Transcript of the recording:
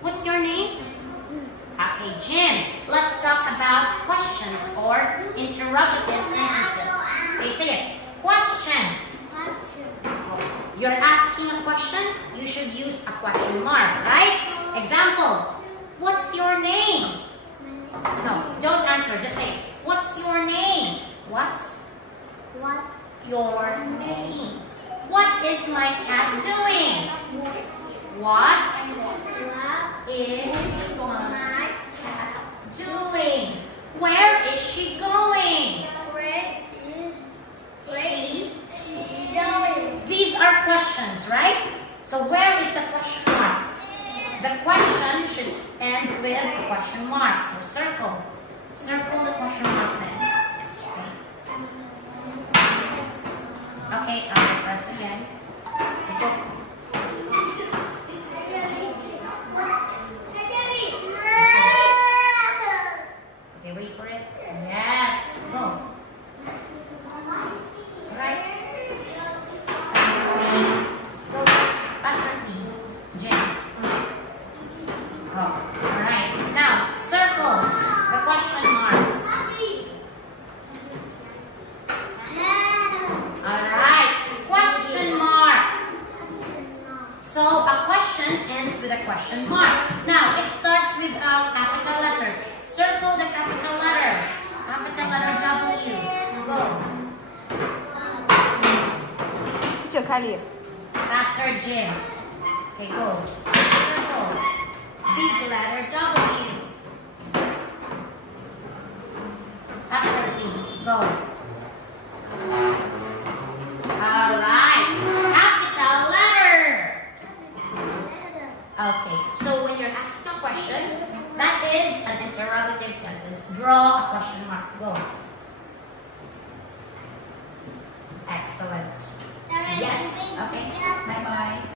What's your name? Okay, Jim. Let's talk about questions or interrogative sentences. Okay, say it. Question. You're asking a question, you should use a question mark, right? Example, what's your name? No, don't answer, just say, what's your name? What's your name? What is my cat doing? What is my cat doing? Where is she going? These are questions, right? So where is the question mark? The question should end with a question mark. So circle. Circle the question mark then. Okay, I'll press again. Go. Okay, wait for it. Yes, go. Right. Please. Go. Faster, please. Jen. Go. Alright. Now, circle the question marks. Alright. Question mark. So, a question ends with a question mark. Now, it starts with a capital letter. Circle the capital letter. Capital letter W. Go. Faster, Jim. Okay, go. Circle. Big letter W. Faster, please. Go. Alright. Capital letter. Okay, so when you're asking a question, that is an interrogative sentence. Draw a question mark. Go. Excellent. Yes. Okay. Bye-bye.